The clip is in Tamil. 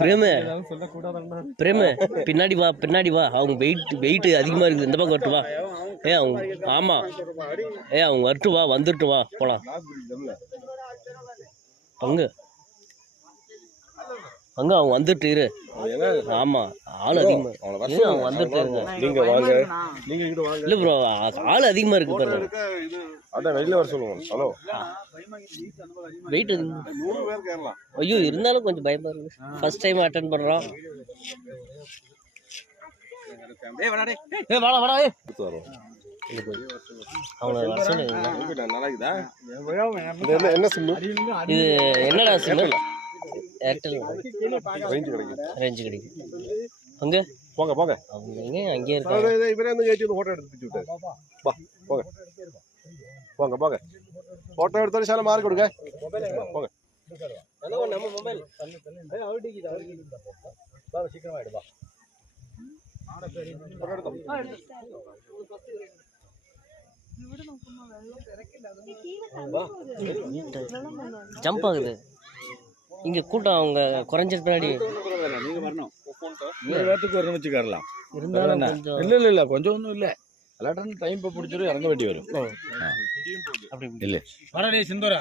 பிரேமு பின்னாடி வா அவங்க வெயிட் அதிகமா இருக்குது. இந்த பக்கம் வரட்டு வா. அவங்க ஆமா அவங்க வரட்டு வா, வந்துட்டு வா போலாம். பங்கு அங்க அவங்க வந்துட்டு இரு. ஆமா ஆள் அதிகமா அவங்க வந்துட்டு இல்ல ப்ரோ, ஆள் அதிகமா இருக்கு பாருங்க. அதான் வெளியில வர சொல்லுங்க. ஹலோ வெயிட் ஐயோ இருந்தாலும் கொஞ்சம் பயமா இருக்கு. ஃபர்ஸ்ட் டைம் அட்டெண்ட் பண்றோம். இது என்னடா சிம்? ஏர்டெல் ரேஞ்சு கிடைக்கும். அங்க போங்க போங்க, அவங்க எங்க அங்கேயே இருக்காங்க. இவரே வந்து ஏற்றி வந்து ஃபோட்டோ எடுத்து விட்டாரு. போங்க போங்க போங்க, ஃபோட்டோ எடுத்தாலும் சால மார்க் கொடுங்க. போங்க நம்ம மொபைல் சீக்கிரமா எடுப்பா. ஜம்ப் ஆகுது இங்க கூட்டம். அவங்க குறைஞ்ச பின்னாடி நீங்க வரணும். வேத்துக்கு வரணும் வச்சுக்கலாம். இருந்தாலும் இல்ல கொஞ்சம் ஒன்றும் இல்லை. எல்லாட்டும் டைம் இப்போ பிடிச்சிடும், இறங்க வேண்டி வரும். அப்படி இல்லை வடடே சிந்தோரா